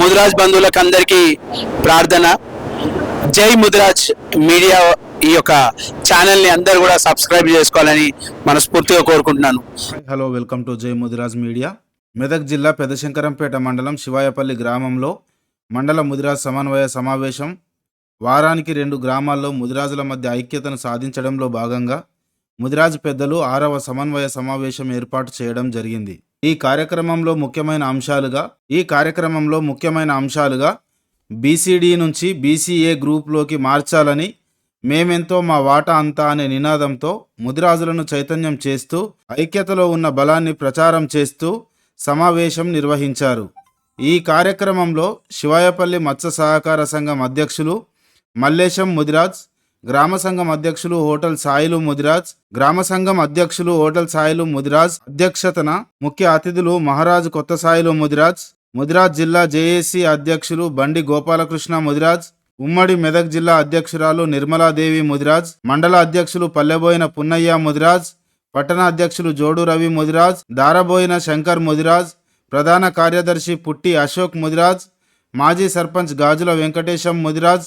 ముదిరాజ్ బంధువులకు అందరికీ ప్రార్థన. జై ముదిరాజ్ మీడియా ఈ యొక్క ఛానల్ని అందరూ కూడా సబ్స్క్రైబ్ చేసుకోవాలని మనస్ఫూర్తిగా కోరుకుంటున్నాను. హలో వెల్కమ్ టు జై ముదిరాజ్ మీడియా. మెదక్ జిల్లా పెదశంకరంపేట మండలం శివాయపల్లి గ్రామంలో మండల ముదిరాజ్ సమన్వయ సమావేశం. వారానికి రెండు గ్రామాల్లో ముదిరాజుల మధ్య ఐక్యతను సాధించడంలో భాగంగా ముదిరాజ్ పెద్దలు ఆరవ సమన్వయ సమావేశం ఏర్పాటు చేయడం జరిగింది. ఈ కార్యక్రమంలో ముఖ్యమైన అంశాలుగా ఈ కార్యక్రమంలో ముఖ్యమైన అంశాలుగా బీసీడీ నుంచి బీసీఏ గ్రూప్లోకి మార్చాలని మేమెంతో మా వాటా అంతా అనే నినాదంతో ముదిరాజులను చైతన్యం చేస్తూ ఐక్యతలో ఉన్న బలాన్ని ప్రచారం చేస్తూ సమావేశం నిర్వహించారు. ఈ కార్యక్రమంలో శివాయపల్లి మత్స్య సహకార సంఘం అధ్యక్షులు మల్లేశం ముదిరాజ్ గ్రామ సంఘం అధ్యక్షులు హోటల్ సాయిలు ముదిరాజ్ గ్రామ సంఘం అధ్యక్షులు హోటల్ సాయిలు ముదిరాజ్ అధ్యక్షతన ముఖ్య అతిథులు మహారాజు కొత్త సాయిలు ముదిరాజ్ ముదిరాజ్ జిల్లా జేఏసీ అధ్యక్షులు బండి గోపాలకృష్ణ ముదిరాజ్ ఉమ్మడి మెదక్ జిల్లా అధ్యక్షురాలు నిర్మలాదేవి ముదిరాజ్ మండల అధ్యక్షులు పల్లెబోయిన పున్నయ్య ముదిరాజ్ పట్టణ అధ్యక్షులు జోడు రవి ముదిరాజ్ దారబోయిన శంకర్ ముదిరాజ్ ప్రధాన కార్యదర్శి పుట్టి అశోక్ ముదిరాజ్ మాజీ సర్పంచ్ గాజుల వెంకటేశం ముదిరాజ్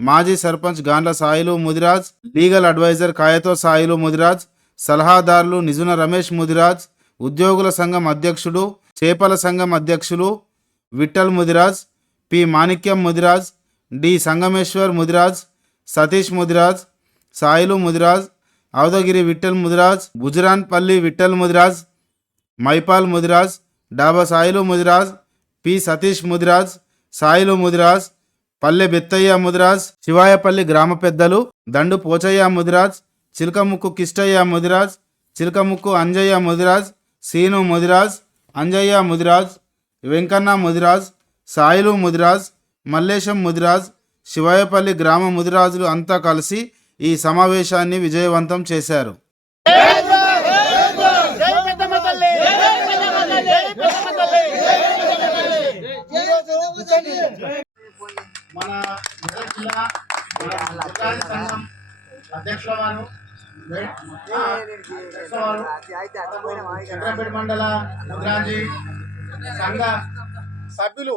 మాజీ సర్పంచ్ గాండ్ల సాయిలు ముదిరాజ్ లీగల్ అడ్వైజర్ కాయతో సాయిలు ముదిరాజ్ సలహాదారులు నిజున రమేష్ ముదిరాజ్ ఉద్యోగుల సంఘం అధ్యక్షుడు చేపల సంఘం అధ్యక్షులు Vithal Mudiraj P Manikyam Mudiraj D Sangameshwar Mudiraj Satish Mudiraj Sailu Mudiraj Avadagiri Vithal Mudiraj Gujaranpalli Vithal Mudiraj Maipal Mudiraj Daba Sailu Mudiraj P Satish Mudiraj Sailu Mudiraj Palle Bettaiah Mudiraj Shivayapalli గ్రామ పెద్దలు దండు పోచయ్య ముదిరాజ్ చిలకముక్కు కిష్టయ్య ముదిరాజ్ చిలకముక్కు అంజయ్య ముదిరాజ్ సీను ముదిరాజ్ అంజయ్య ముదిరాజ్ వెంకన్న ముదిరాజ్ సాయిలు ముదిరాజ్ మల్లేశం ముదిరాజ్ శివాయపల్లి గ్రామ ముదిరాజులు అంతా కలిసి ఈ సమావేశాన్ని విజయవంతం చేశారు. మన మెదక్ జిల్లా ఉగాది సంఘం అధ్యక్షుల వారు చంద్రపేట మండల ముద్రాజీ సంఘ సభ్యులు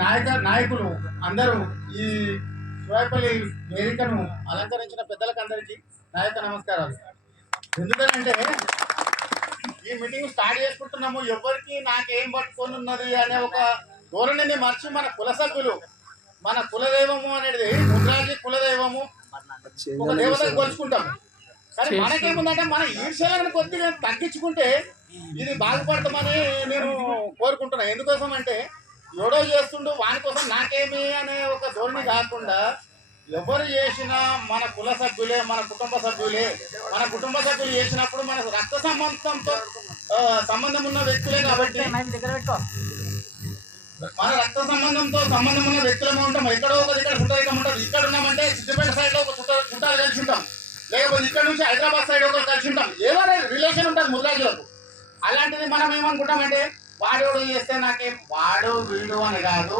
నాయక నాయకులు అందరూ ఈ శివాయపల్లి వేదికను అలంకరించిన పెద్దలకు అందరికీ నాయక నమస్కారాలు. ఎందుకంటే ఈ మీటింగ్ స్టార్ట్ చేసుకుంటున్నాము ఎవరికి నాకేం పట్టుకొని ఉన్నది అనే ఒక ధోరణిని మర్చి మన కుల సభ్యులు మన కులదైవము అనేది ముద్రాజీ కులదైవము. ఒక దేవతను కొలుచుకుంటాం. కానీ మనకేముందంటే మన ఈర్ష్యలను కొద్దిగా తగ్గించుకుంటే ఇది బాగుపడతామని నేను కోరుకుంటున్నా. ఎందుకోసం అంటే ఎవడో చేస్తుండు వాని కోసం నాకేమి అనే ఒక ధోరణి కాకుండా ఎవరు చేసినా మన కుల సభ్యులే మన కుటుంబ సభ్యులే మన కుటుంబ సభ్యులు చేసినప్పుడు మన రక్త సంబంధంతో సంబంధం ఉన్న వ్యక్తులే కాబట్టి మన రక్త సంబంధంతో సంబంధం ఉన్న వ్యక్తులమే ఉంటాం. ఎక్కడో ఒక ఇక్కడ చుట్టాలు ఉంటుంది ఇక్కడ ఉన్నామంటే సిద్దిపేట సైడ్లో ఒక చుట్టాలు చుట్టాలు కలిసి ఉంటాం. లేకపోతే ఇక్కడ నుంచి హైదరాబాద్ సైడ్ ఒకరు కలిసి ఉంటాం. ఏదైనా రిలేషన్ ఉంటుంది ముద్రాజులకు అలాంటిది మనం ఏమనుకుంటామంటే వాడోడు చేస్తే నాకేం వాడు వీడు అని కాదు.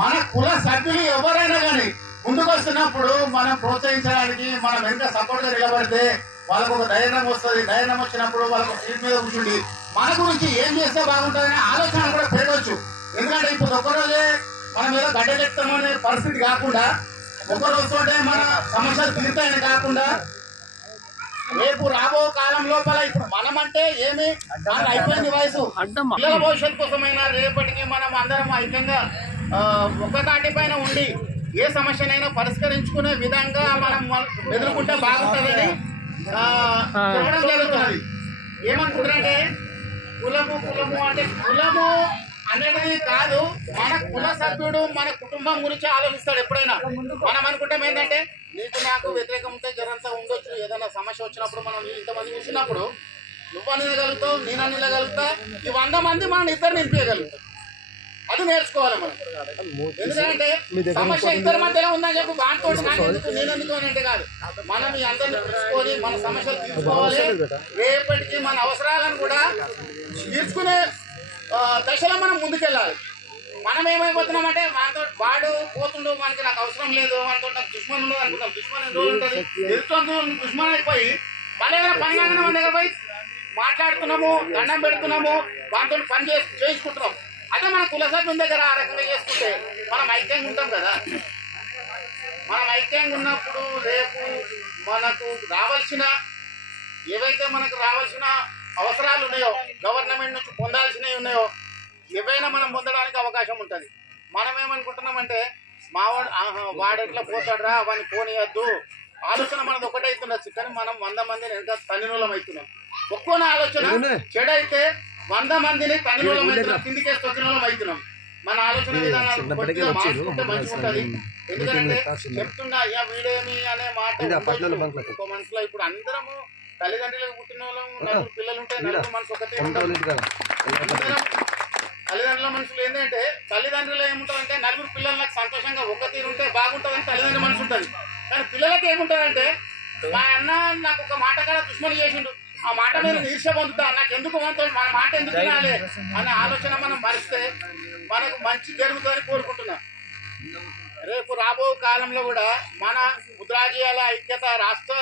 మన కుల సభ్యులు ఎవరైనా కానీ ముందుకు వస్తున్నప్పుడు మనం ప్రోత్సహించడానికి మనం ఎంత సపోర్ట్గా నిలబడితే వాళ్ళకు ఒక ధైర్యం వస్తుంది. ధైర్యం వచ్చినప్పుడు వాళ్ళకు సీట్ మీద కూర్చుండి మన గురించి ఏం చేస్తే బాగుంటుందనే ఆలోచన కూడా పెరగవచ్చు ఎందుకంటే ఇప్పుడు ఒక్కరోజే మనం ఏదో గడ్డలెత్తాము అనే పరిస్థితి కాకుండా ఒక రోజుతోటే మన సమస్యలు తీరుతాయని కాకుండా రేపు రాబో కాలం లోపల ఇప్పుడు మనం అంటే ఏమి అయిపోయింది వయసు. పిల్లల భవిష్యత్తు కోసమైనా రేపటికి మనం అందరం ఐక్యంగా ఒక తాటి పైన ఉండి ఏ సమస్యనైనా పరిష్కరించుకునే విధంగా మనం ఎదుర్కొంటే బాగుంటుందని చెప్పడం జరుగుతున్నది ఏమనుకుంటారంటే కులము కులము అంటే కులము అనేది కాదు మన కుల సభ్యుడు మన కుటుంబం గురించి ఆలోచిస్తాడు ఎప్పుడైనా. మనం అనుకుంటాం ఏంటంటే నీకు నాకు వ్యతిరేకం ఉంటే జరంతా ఉండొచ్చు ఏదైనా సమస్య వచ్చినప్పుడు మనం ఇంతమంది చూసినప్పుడు నువ్వు నిలగలుగుతావు నేను నిలగలుగుతా ఈ వంద మంది మనం ఇద్దరు నిలిపేయగలుగుతాం అది నేర్చుకోవాలి మనం. ఎందుకంటే సమస్య ఇద్దరి మధ్యలో ఉందని చెప్పి వాటితో నాకెందుకు నేనెందుకు అంటే కాదు. మనం ఈ అందరిని తెలుసుకొని మన సమస్యలు తీర్చుకోవాలి రేపటికి మన అవసరాలను కూడా తీర్చుకునే దశలో మనం ముందుకెళ్ళాలి. మనం ఏమైపోతున్నామంటే మనతో వాడు పోతుండు మనకి నాకు అవసరం లేదు మనతో నాకు దుష్మన్ ఉండదు అనుకుంటాం. దుష్మన్ ఎన్ని ఉంటుంది. ఎదుర్కొంటూ దుష్మన్ అయిపోయి మన ఏదైనా పని కాకుండా మన దగ్గర పోయి మాట్లాడుతున్నాము దండం పెడుతున్నాము వాళ్ళతో పని చేసి చేయించుకుంటున్నాం. అదే మన కులసభ్యం దగ్గర ఆ రకంగా చేసుకుంటే మనం ఐక్యంగా ఉంటాం కదా. మనం ఐక్యంగా ఉన్నప్పుడు రేపు మనకు రావాల్సిన ఏవైతే మనకు రావాల్సిన అవసరాలు ఉన్నాయో గవర్నమెంట్ నుంచి పొందాల్సినవి ఉన్నాయో ఏవైనా మనం పొందడానికి అవకాశం ఉంటుంది. మనం ఏమనుకుంటున్నామంటే మావాడు ఆహా, వాడు ఎట్లా పోతాడురా వాడిని పోనీయద్దు. ఆలోచన మనది ఒకటే అవుతుండొచ్చు కానీ మనం వంద మందిని వెనక తనినూలం అవుతున్నాం. ఒక్కోన ఆలోచన చెడు అయితే వంద మందిని అవుతున్నాం కిందికేసి తొక్కినూలం అవుతున్నాం మన ఆలోచన విధానాలు మార్చుకుంటే ఎందుకంటే చెప్తున్నా అయ్యా వీడేమి అనే మాట. ఒక మనసులో ఇప్పుడు అందరము తల్లిదండ్రులకు పుట్టిన వాళ్ళం నలుగురు పిల్లలు ఉంటే నలుగురు మనసు ఒకటే ఉంటారు. తల్లిదండ్రుల మనుషులు ఏంటంటే తల్లిదండ్రులు ఏముంటారంటే నలుగురు పిల్లలు నాకు సంతోషంగా ఒక తీరు ఉంటే బాగుంటుందని తల్లిదండ్రుల మనసు ఉంటుంది. కానీ పిల్లలకి ఏముంటుందంటే మా అన్న నాకు ఒక మాట కూడా దుష్మని చేసిండు. ఆ మాట మీద ఈర్ష్య పొందుతా. నాకు ఎందుకు వంతాడు మన మాట ఎందుకు వినాలి? అనే ఆలోచన మనం మరిస్తే మనకు మంచి జరుగుతుందని కోరుకుంటున్నా. రేపు రాబో కాలంలో కూడా మన ముద్రాజీయాల ఐక్యత రాష్ట్ర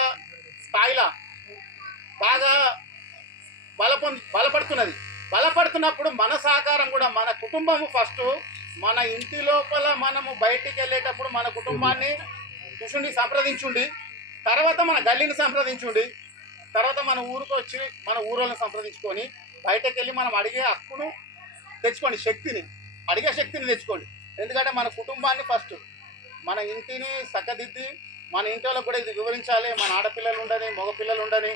స్థాయిలో బాగా బలపొం బలపడుతున్నది. బలపడుతున్నప్పుడు మన సహకారం కూడా మన కుటుంబము ఫస్ట్ మన ఇంటి లోపల మనము బయటికి వెళ్ళేటప్పుడు మన కుటుంబాన్ని చూసుండి సంప్రదించుండి తర్వాత మన గల్లీని సంప్రదించుండి తర్వాత మన ఊరికి వచ్చి మన ఊరోళ్ళని సంప్రదించుకొని బయటకు వెళ్ళి మనం అడిగే హక్కును తెచ్చుకోండి శక్తిని. అడిగే శక్తిని తెచ్చుకోండి. ఎందుకంటే మన కుటుంబాన్ని ఫస్ట్ మన ఇంటిని చక్కదిద్ది మన ఇంటి వాళ్ళకు కూడా ఇది వివరించాలి. మన ఆడపిల్లలు ఉండని మగపిల్లలు ఉండని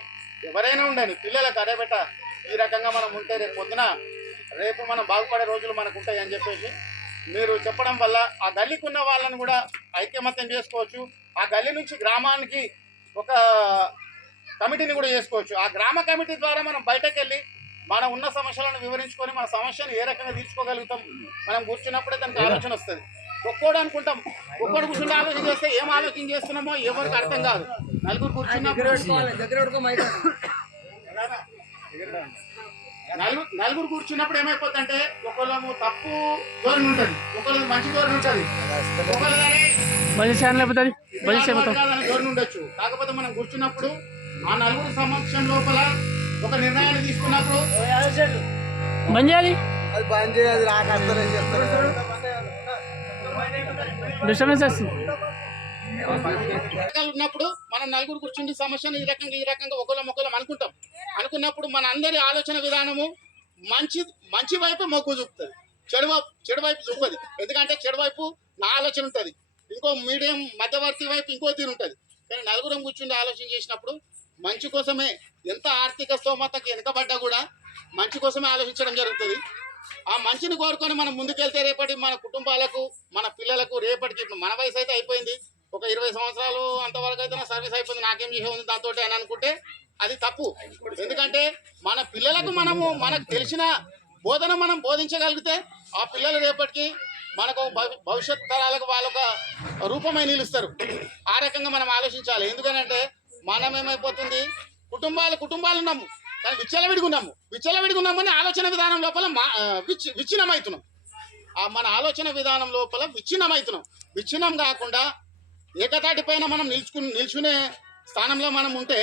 ఎవరైనా ఉండని పిల్లలకు అరే బెట్ట ఈ రకంగా మనం ఉంటే రేపు పొద్దున రేపు మనం బాగుపడే రోజులు మనకు ఉంటాయి అని చెప్పేసి మీరు చెప్పడం వల్ల ఆ గల్లీకి ఉన్న వాళ్ళని కూడా ఐక్యమత్యం చేసుకోవచ్చు. ఆ గల్లీ నుంచి గ్రామానికి ఒక కమిటీని కూడా చేసుకోవచ్చు. ఆ గ్రామ కమిటీ ద్వారా మనం బయటకు వెళ్ళి మనం ఉన్న సమస్యలను వివరించుకొని మన సమస్యను ఏ రకంగా తీర్చుకోగలుగుతాం మనం కూర్చున్నప్పుడే దానికి ఆలోచన వస్తుంది. ఒక్కోడు అనుకుంటాం ఒక్కోడు కూర్చుని ఆలోచన చేస్తే ఏం ఆలోచన చేస్తున్నామో ఎవరికి అర్థం కాదు. నలుగురు కూర్చున్నప్పుడు నలుగురు నలుగురు కూర్చున్నప్పుడు ఏమైపోతుందంటే ఒకళ్ళము తప్పు ధోరణి ఉంటుంది ఒకళ్ళది మంచి ధోరణి ఉంటుంది. కాదని ధోరణి ఉండొచ్చు. కాకపోతే మనం కూర్చున్నప్పుడు ఆ నలుగురు సమక్షం లోపల ఒక నిర్ణయాన్ని తీసుకున్నప్పుడు బంద్ చేయాలి అది బంద్ చేయదు నాకు అర్థం చెప్తారు? డిస్టర్బెన్స్ వస్తుంది. ఉన్నప్పుడు మనం నలుగురు కూర్చుండి సమస్యను ఈ రకంగా ఈ రకంగా ఒకళ్ళం ఒకళ్ళం అనుకుంటాం. అనుకున్నప్పుడు మన అందరి ఆలోచన విధానము మంచి మంచి వైపు మొగ్గు చూపుతుంది. చెడు వైపు చెడు వైపు చూపది. ఎందుకంటే చెడు వైపు నా ఆలోచన ఉంటుంది. ఇంకో మీడియం మధ్యవర్తి వైపు ఇంకో తీరు ఉంటుంది. కానీ నలుగురం కూర్చుండి ఆలోచన చేసినప్పుడు మంచి కోసమే ఎంత ఆర్థిక స్తోమతకి వెనుకబడ్డా కూడా మంచి కోసమే ఆలోచించడం జరుగుతుంది. ఆ మంచిని కోరుకొని మనం ముందుకెళ్తే రేపటి మన కుటుంబాలకు మన పిల్లలకు రేపటికి ఇప్పుడు మన వయసు అయితే అయిపోయింది. ఒక ఇరవై సంవత్సరాలు అంతవరకు అయితే నా సర్వీస్ అయిపోయింది. నాకేం చేసే ఉంది దాంతో అని అనుకుంటే అది తప్పు. ఎందుకంటే మన పిల్లలకు మనము మనకు తెలిసిన బోధన మనం బోధించగలిగితే ఆ పిల్లలు రేపటికి మనకు భవిష్యత్ తరాలకు వాళ్ళొక రూపమై నిలుస్తారు. ఆ రకంగా మనం ఆలోచించాలి. ఎందుకనంటే మనం ఏమైపోతుంది కుటుంబాలు కుటుంబాలు ఉన్నాము. కానీ విచ్చల ఉన్నాము విచ్చల ఉన్నామని ఆలోచన విధానం లోపల మా ఆ, విచ్చి విచ్ఛిన్నమవుతున్నాం ఆ మన ఆలోచన విధానం లోపల విచ్ఛిన్నమవుతున్నాం విచ్ఛిన్నం కాకుండా ఏకతాటి పైన మనం నిల్చుకుని నిల్చునే స్థానంలో మనం ఉంటే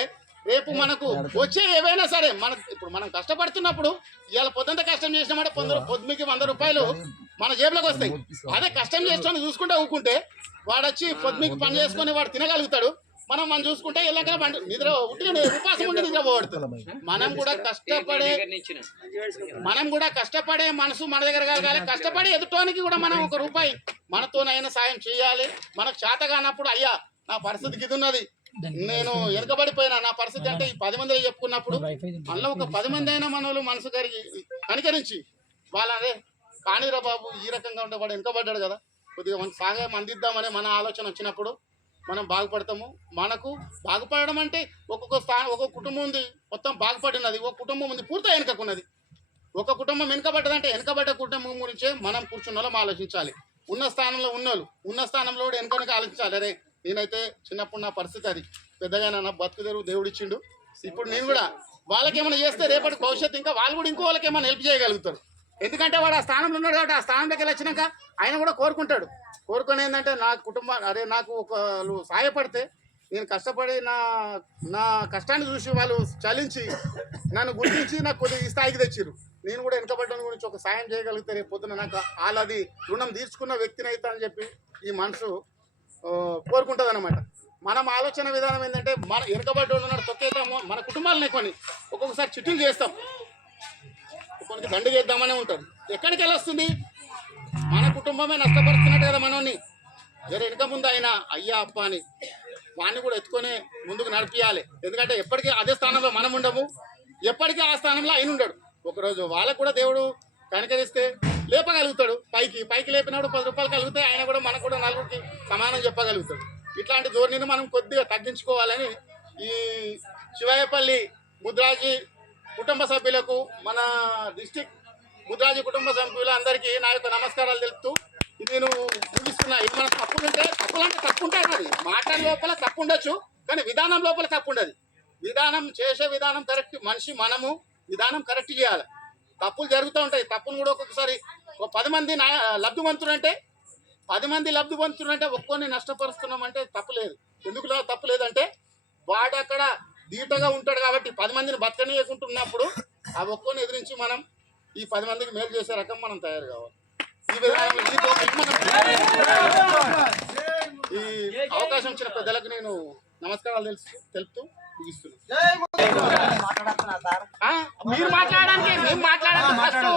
రేపు మనకు వచ్చే ఏవైనా సరే మన ఇప్పుడు మనం కష్టపడుతున్నప్పుడు ఇవాళ పొద్దుంత కష్టం చేసినామంటే పొందరు పొద్దుకి వంద రూపాయలు మన జేబులోకి వస్తాయి. అదే కష్టం చేస్తాను చూసుకుంటే ఊకుంటే వాడు వచ్చి పొద్దుకి పని చేసుకొని వాడు తినగలుగుతాడు. మనం మనం చూసుకుంటే ఎలాగైనా పండు నిద్ర ఉట్టిగా ఉపాసం ఉండి నిద్ర పోగొడుతుంది మనం కూడా కష్టపడే మనం కూడా కష్టపడే మనసు మన దగ్గర కలగాలి కష్టపడి ఎదుటోనికి కూడా మనం ఒక రూపాయి మనతోనైనా సాయం చేయాలి. మనకు చేత కానప్పుడు అయ్యా నా పరిస్థితికి ఇది ఉన్నది. నేను వెనకబడిపోయినా నా పరిస్థితి అంటే ఈ పది మంది చెప్పుకున్నప్పుడు అందులో ఒక పది మంది అయినా మన వాళ్ళు మనసు కరిగి కనికరించి వాళ్ళ అదే కానీరా బాబు ఈ రకంగా ఉండేవాడు వెనకబడ్డాడు కదా. కొద్దిగా మన సాగం అందిద్దామనే మన ఆలోచన వచ్చినప్పుడు మనం బాగుపడతాము. మనకు బాగుపడడం అంటే ఒక్కొక్క స్థానం ఒక్కొక్క కుటుంబం ఉంది. మొత్తం బాగుపడినది. ఒక కుటుంబం ఉంది పూర్తి వెనుకకున్నది. ఒక కుటుంబం వెనుకబడ్డదంటే వెనుకబడ్డ కుటుంబం గురించే మనం కూర్చున్న ఆలోచించాలి. ఉన్న స్థానంలో ఉన్నోళ్ళు ఉన్న స్థానంలో కూడా వెనుకనక ఆలోచించాలి. అరే నేనైతే చిన్నప్పుడు నా పరిస్థితి అది. పెద్దగా నా బతుకు తెరువు దేవుడు ఇచ్చిండు. ఇప్పుడు నేను కూడా వాళ్ళకి ఏమైనా చేస్తే రేపటి భవిష్యత్తు ఇంకా వాళ్ళు కూడా ఇంకో వాళ్ళకి ఏమైనా హెల్ప్ చేయగలుగుతారు. ఎందుకంటే వాడు ఆ స్థానంలో ఉన్నాడు కాబట్టి ఆ స్థానం వెళ్ళి వచ్చినాక ఆయన కూడా కోరుకుంటాడు. కోరుకుని ఏంటంటే నా కుటుంబం అరే నాకు ఒకళ్ళు సహాయపడితే నేను కష్టపడి నా నా కష్టాన్ని చూసి వాళ్ళు చలించి నన్ను గుర్తించి నాకు కొద్దిగా ఈ స్థాయికి తెచ్చిర్రు. నేను కూడా వెనకబడ్డాను గురించి ఒక సాయం చేయగలిగితే రేపు పొద్దున నాకు వాళ్ళది రుణం తీర్చుకున్న వ్యక్తిని అవుతా అని చెప్పి ఈ మనసు కోరుకుంటుంది అనమాట మనం ఆలోచన విధానం ఏంటంటే మన వెనుకబడ్డ ఉన్నాడు తొక్కేద్దాము. మన కుటుంబాలని కొన్ని. ఒక్కొక్కసారి చిట్టులు చేస్తాం. కొన్ని దండ చేద్దామనే ఉంటారు. ఎక్కడికి వెళ్ళొస్తుంది? మన కుటుంబమే నష్టపరుస్తున్నట్టు కదా మనోని జర వెనక ముందు అయినా అయ్యా అప్ప అని వాడిని కూడా ఎత్తుకొని ముందుకు నడిపియాలి. ఎందుకంటే ఎప్పటికీ అదే స్థానంలో మనం ఉండము. ఎప్పటికీ ఆ స్థానంలో ఆయన ఉండడు. ఒకరోజు వాళ్ళకు కూడా దేవుడు కనికరిస్తే లేపగలుగుతాడు. పైకి పైకి లేపినప్పుడు పది రూపాయలు కలిగితే ఆయన కూడా మనకు కూడా నలుగురికి సమానం చెప్పగలుగుతాడు. ఇట్లాంటి ధోరణిని మనం కొద్దిగా తగ్గించుకోవాలని ఈ శివాయపల్లి ముద్రాజీ కుటుంబ సభ్యులకు మన డిస్టిక్ ముద్రాజీ కుటుంబ సభ్యులందరికీ నా యొక్క నమస్కారాలు తెలుపుతూ నేను ముగిస్తున్నా. ఇది మన తప్పులుంటే ఉంటే తప్పు ఉంటాయి మరి. మాట లోపల తప్పు ఉండొచ్చు కానీ విధానం లోపల తప్పు ఉండదు. విధానం చేసే విధానం కరెక్ట్ మనిషి మనము విధానం కరెక్ట్ చేయాలి. తప్పులు జరుగుతూ ఉంటాయి. తప్పులు కూడా ఒక్కొక్కసారి ఒక పది మంది నా లబ్ధివంతులు అంటే పది మంది లబ్ధివంతులు అంటే ఒక్కొని నష్టపరుస్తున్నాం అంటే తప్పులేదు ఎందుకు తప్పు లేదంటే వాడక్కడ ధీటగా ఉంటాడు కాబట్టి పది మందిని బతకనీయకుంటున్నప్పుడు ఆ ఒక్కొని ఎదిరించి మనం ఈ పది మందికి మేలు చేసే రకం మనం తయారు కావాలి. ఈ అవకాశం ఇచ్చిన పెద్దలకు నేను నమస్కారాలు తెలుసు తెలుపుతూ ముగిస్తున్నాను. మాట్లాడుతున్నా సార్ ఆ, మీరు మాట్లాడడానికి మేము మాట్లాడాలి ఫస్ట్